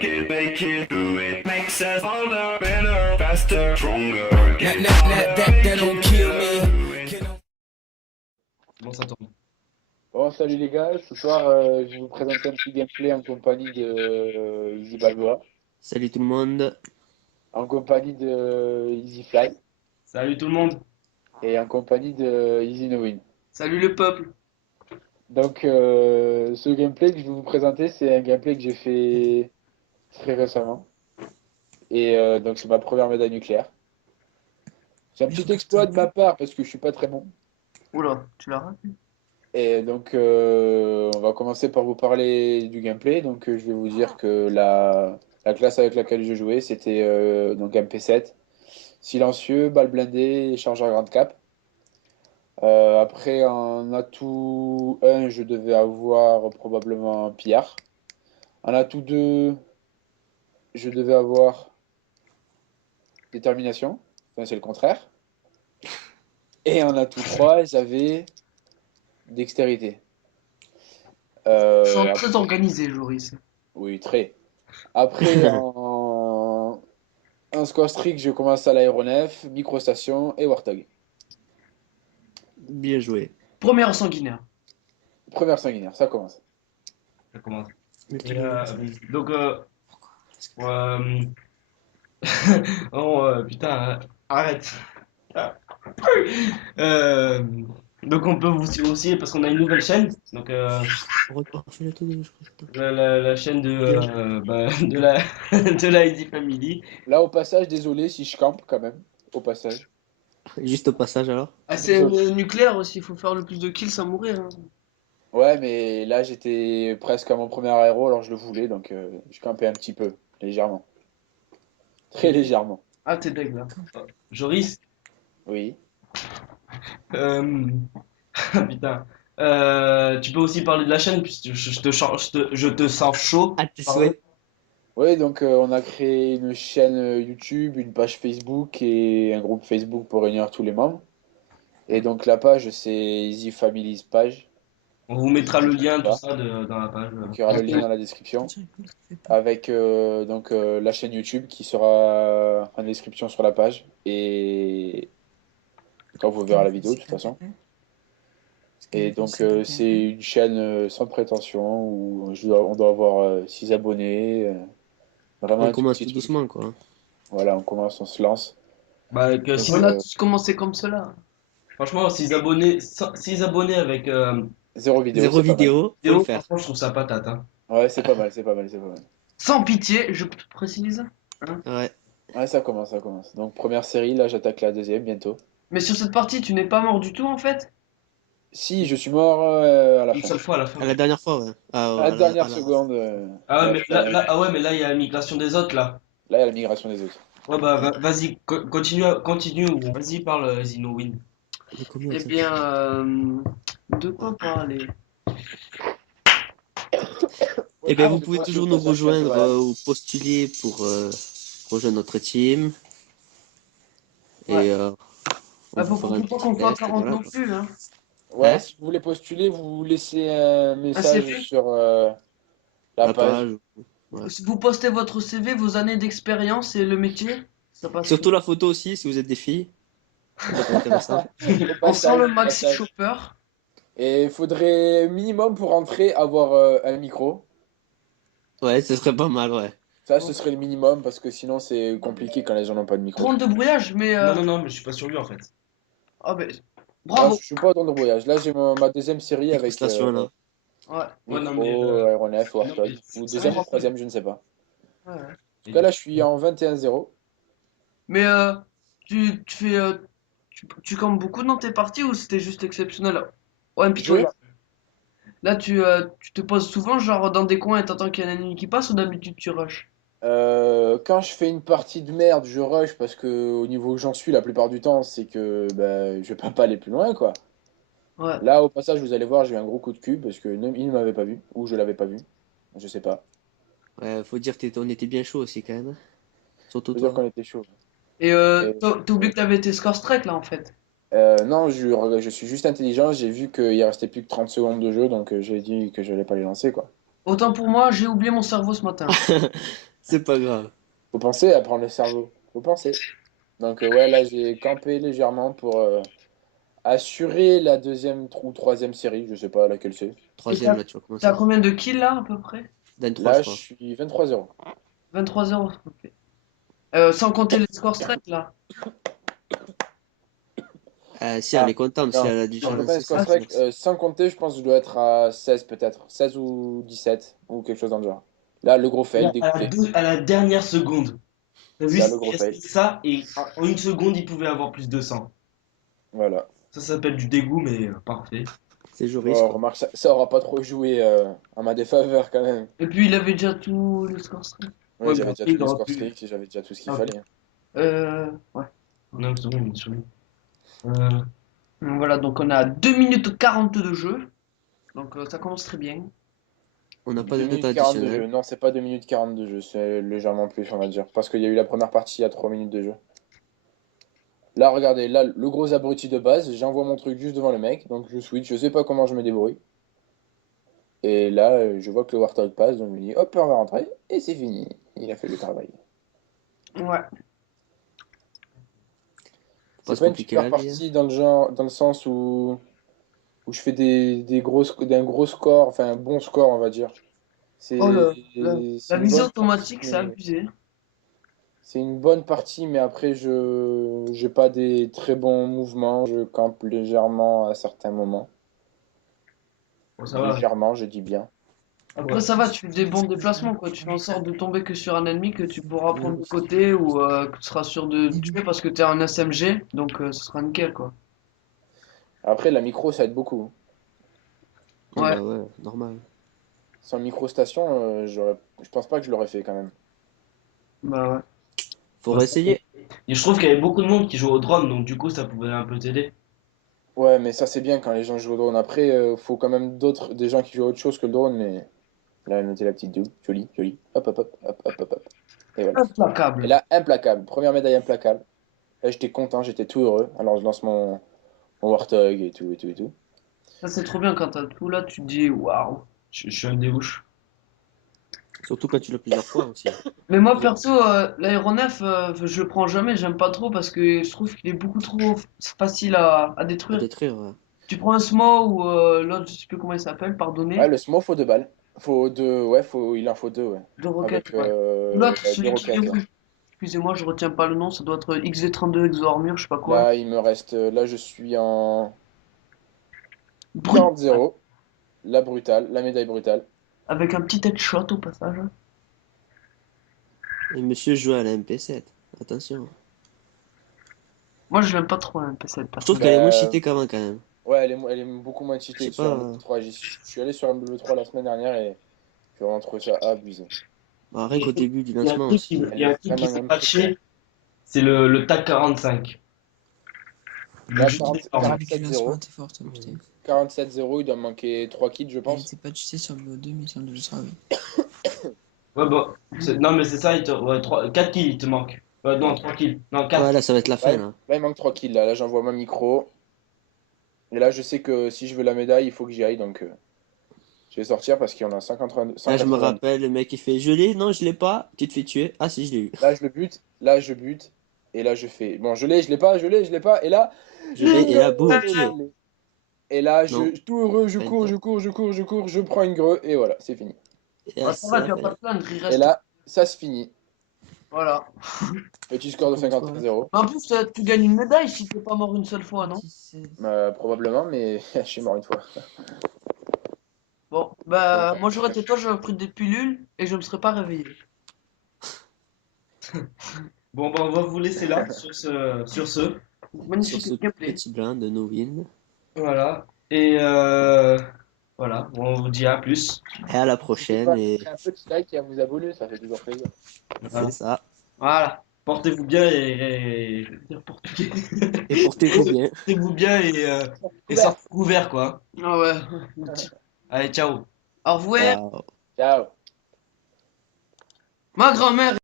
work it, make it, do it, makes us harder, better, faster, stronger. That don't kill me. Bon, ça tourne. Bon, salut les gars, ce soir je vais vous présenter un petit gameplay en compagnie de Easy Balboa, Salut tout le monde. en compagnie de Easy Fly Salut tout le monde. et en compagnie de Easy No Win. Salut le peuple. Donc ce gameplay que je vais vous présenter, c'est un gameplay que j'ai fait très récemment. Et donc c'est ma première médaille nucléaire. C'est un petit exploit de ma part parce que je suis pas très bon. Oula, tu l'as raté. Et donc, on va commencer par vous parler du gameplay. Donc, je vais vous dire que la classe avec laquelle je jouais, c'était donc MP7, silencieux, balle blindée et chargeur grande cap. Après, en atout 1, je devais avoir probablement un pillard. En atout 2, je devais avoir détermination. Enfin, c'est le contraire. Et en atout 3, j'avais dextérité. Ils sont Après- très organisés, Joris. oui, très. Après, en score strict, je commence à l'aéronef, microstation et Warthog. Bien joué. Première sanguinaire. Première sanguinaire, ça commence. Ça commence. Mais Et, donc, euh, oh, putain, arrête. Ah. Euh, donc on peut vous aussi parce qu'on a une nouvelle chaîne. Donc refais-le tout, je crois. la chaîne de la de la Easy Family. Là, au passage, désolé si je campe quand même. Au passage. Juste au passage alors. Ah, c'est nucléaire aussi, il faut faire le plus de kills sans mourir, hein. Ouais, mais là, j'étais presque à mon premier aéro, alors je le voulais, donc je campais un petit peu, légèrement. Très légèrement. Ah, t'es deg là. Joris, Oui. euh... putain. Tu peux aussi parler de la chaîne puisque je te sens chaud. À tes Pardon. souhaits. Oui, donc on a créé une chaîne YouTube, une page Facebook et un groupe Facebook pour réunir tous les membres. Et donc la page, c'est Easy Family's page. On vous mettra le lien, tout Voilà. ça dans la page. Donc il y aura le lien dans la description. Avec donc la chaîne YouTube qui sera en description sur la page et quand vous verrez la vidéo de toute façon. Et donc c'est une chaîne sans prétention où on doit avoir 6 abonnés. Vraiment On un tout commence petit tout truc. doucement quoi. Voilà, on commence, on se lance. Bah, Donc, on a tous commencé comme cela. Franchement, 6 abonnés avec zéro vidéo, Zéro c'est pas mal. vidéo, faut vidéo, le faire. franchement, je trouve ça patate, hein. Ouais, c'est pas mal, c'est pas mal, c'est pas mal. Sans pitié, je précise. Ouais. Ouais, ça commence, ça commence. Donc première série, là j'attaque la deuxième bientôt. Mais sur cette partie, tu n'es pas mort du tout en fait? Si, je suis mort à la Une fin. seule fois à la fin. À la dernière fois, ouais. Ah, À la dernière à la- seconde. Ah ouais, à mais la fin. ah ouais, mais là, il y a la migration des autres, là. Là, il y a la migration des autres. Ouais, bah, vas-y, continue, ou vas-y, parle, Zino Win. Mais comment Eh ça bien, de quoi parler? Eh bien, Ah, vous je pouvez vois toujours que nous le passage, je suis un peu rejoindre malade. ou postuler pour rejoindre notre team. Ouais. Et Ah, on vous faut fera un pas petit qu'on soit à test. et 40 voilà, non quoi. plus, hein. Ouais, Hein? si vous voulez postuler, vous laissez un message CV? sur la La page. page. Ouais. Si vous postez votre CV, vos années d'expérience et le métier, ça passe. Surtout la photo aussi, si vous êtes des filles. Ça peut être intéressant. Au On sent le passage, maxi passage. chopper. Et il faudrait minimum pour rentrer avoir un micro. Ouais, ce serait pas mal, ouais. Ça, ce serait le minimum parce que sinon c'est compliqué quand les gens n'ont pas de micro. Drone de brouillage, mais. Non, mais je suis pas sur lui en fait. Ah, ben. Non, Bravo! je suis pas dans le brouillage. Là, j'ai ma deuxième série avec Station là. Ouais, Ouais, non, micro, mais, aéronef, non, Warthog. mais Ou c'est deuxième vrai, ou troisième, je ne sais pas. ouais. En tout cas, là, je suis en 21-0. Mais tu fais. Tu campes beaucoup dans tes parties ou c'était juste exceptionnel? Ouais, Jouer? impitoyable. Là, tu te poses souvent, genre dans des coins et t'attends qu'il y ait un ennemi qui passe ou d'habitude tu rushes? Quand je fais une partie de merde, je rush parce que au niveau où j'en suis la plupart du temps, c'est que ben, je peux pas aller plus loin, quoi. Ouais. Là, au passage, vous allez voir, j'ai eu un gros coup de cul parce que il ne m'avait pas vu ou je l'avais pas vu. Je sais pas. Ouais, faut dire qu'on était bien chaud aussi quand même. Surtout Faut dire toi. qu'on était chaud. Et Et, t'as oublié que t'avais tes score strike là en fait. non, je suis juste intelligent. J'ai vu qu'il restait plus que 30 secondes de jeu, donc j'ai dit que je n'allais pas les lancer, quoi. Autant pour moi, j'ai oublié mon cerveau ce matin. C'est pas grave. Faut penser à prendre le cerveau. Faut penser. Donc, ouais, là, j'ai campé légèrement pour assurer la deuxième ou troisième série. Je sais pas laquelle c'est. Et Troisième, là, tu vas commencer. t'as combien de kills là à peu près? 23, Là, je je crois. suis 23-0. 23 euros. Ok. Sans compter les scores straight là. Si, on Ah, est content, parce non. qu'il y a la Je peux différence. pas c'est score ça, strike. c'est ça. Sans compter, je pense que je dois être à 16 peut-être. 16 ou 17 ou quelque chose dans le genre. Là, le gros fail, dégoûté. À la dernière seconde. T'as vu, Là, le il gros fail. restait ça et en une seconde il pouvait avoir plus de 100. Voilà. Ça s'appelle du dégoût, mais parfait. C'est Joris, Bon, quoi. remarque, ça aura pas trop joué à ma défaveur quand même. Et puis il avait déjà tous les scores straight. Ouais, Ouais, mais j'avais déjà après tous il les aura scores pu. stricts, j'avais déjà tout ce qu'il Ah, ok. fallait. Ouais. Non, c'est bon, sur lui. Euh, voilà, donc on a 2 minutes 40 de jeu. Donc ça commence très bien. On n'a pas 2 de note minutes 40 de jeu. additionnelle. Non, c'est pas 2 minutes 40 de jeu, c'est légèrement plus, on va dire. Parce qu'il y a eu la première partie à 3 minutes de jeu. Là, regardez, là, le gros abruti de base, j'envoie mon truc juste devant le mec, donc je switch, je sais pas comment je me débrouille. Et là, je vois que le Warthog passe, donc je me dis, hop, on va rentrer, et c'est fini. Il a fait le travail. Ouais. Faut pas C'est se pas une compliquer super la vie, hein. partie dans le genre, dans le sens où je fais d'un gros score, enfin un bon score, on va dire. Oh, C'est la une visée bonne partie, automatique, c'est mais abusé. c'est une bonne partie, mais après je j'ai pas des très bons mouvements, je campe légèrement à certains moments. Bon, ça va. Légèrement, je dis bien. Après, ça va, tu fais des bons déplacements, quoi. Tu fais en sorte de tomber que sur un ennemi que tu pourras prendre de côté ou que tu seras sûr de tuer parce que t'es un SMG, donc ce sera nickel, quoi. Après la micro ça aide beaucoup. Ah Ouais, bah ouais, normal. Sans micro station, je pense pas que je l'aurais fait quand même. bah ouais. Faut Bah, réessayer. et je trouve qu'il y avait beaucoup de monde qui jouait au drone, donc du coup, ça pouvait un peu t'aider. Ouais, mais ça c'est bien quand les gens jouent au drone. Après, faut quand même des gens qui jouent à autre chose que le drone, mais là, notez la petite double, jolie, jolie. Hop, hop, hop, hop, hop, hop, hop. Et voilà. Et Implacable. là, implacable. Première médaille implacable. Là, j'étais content, j'étais tout heureux. Alors, je lance mon Warthog et tout, et tout, et tout. Ça, c'est trop bien quand t'as tout là, tu te dis waouh, je suis un des ouf. Surtout quand tu l'as plusieurs fois aussi. Mais moi, perso, l'aéronef, je le prends jamais, j'aime pas trop parce que je trouve qu'il est beaucoup trop facile à À détruire. détruire, ouais. Tu prends un SMO ou l'autre, je sais plus comment il s'appelle, Ouais, pardonnez, le SMO, faut 2 balles. Faut deux, ouais, il en faut deux, ouais. de roquettes, Avec ouais. L'autre, ouais, deux celui qui est roquettes, ouais. rouge. Excusez-moi, je retiens pas le nom, ça doit être XV32 Exo je sais pas quoi. Là, il me reste, là, je suis en Brut, 40-0. La brutale, la médaille brutale. avec un petit headshot au passage. Et monsieur joue à la MP7. Attention. Moi, je l'aime pas trop, un PC de Je trouve personne. qu'elle est moins Bah, cheatée qu'avant, quand même. ouais, elle est beaucoup moins Je sais cheatée que sur pas. MW3. Je suis allé sur MW3 la semaine dernière et j'ai vraiment trouvé ça abusé. Bah, rien qu'au début du Il y a un lancement truc aussi. il y a un truc qui s'est patché, c'est le TAC 45. Il est Là, juste 40 énorme. 47-0. T'es fort, toi, putain. 47-0, il doit me manquer 3 kills, je Il pense. était pas cheaté sur le VO2, mais sur le jeu sera, oui. Ouais, bah, non, mais c'est ça, 4 kills, il te manque. Non, 3 kills. Non, 4. Ouais, là, ça va être la fin, là. Là, il manque 3 kills. Là, j'envoie ma micro. Et là, je sais que si je veux la médaille, il faut que j'y aille. Donc, je vais sortir parce qu'il y en a 180. Là, je me 180. rappelle, le mec, il fait je l'ai, non, je l'ai pas. Tu te fais tuer. Ah, si, je l'ai eu. Là, je le bute. Là, je bute. Et là, je fais. Bon, je l'ai, je l'ai pas, je l'ai, je l'ai pas. Et là. Je l'ai, et là, boum, tu Je l'as. l'ai. Et là, Non. tout heureux, je Pas une cours, tête. je cours, je cours, je cours, je prends une greu. Et voilà, c'est fini. Et Ouais, là, ça c'est va, la tu vas fin. pas te plaindre, il Et reste. là, ça se finit. Voilà. Petit score de 50-0. Mais en plus, tu gagnes une médaille si t'es pas mort une seule fois, non? 17. Probablement, mais je suis mort une fois. Bon, bah, moi j'aurais été toi, j'aurais pris des pilules et je me serais pas réveillé. Bon, bah, on va vous laisser là sur ce Sur magnifique ce gameplay. petit blanc de no win. Voilà. Et voilà, bon, on vous dit à plus. Et à la N'hésitez prochaine, pas à et laisser un petit like et à vous abonner, ça fait toujours plaisir. Voilà. c'est ça. Voilà. Portez-vous bien et... je vais dire portugais. Et portez-vous bien. Portez-vous bien et sortez couvert, quoi. Ah ouais. Allez, ciao. Au revoir. Ciao. Ciao. Ma grand-mère.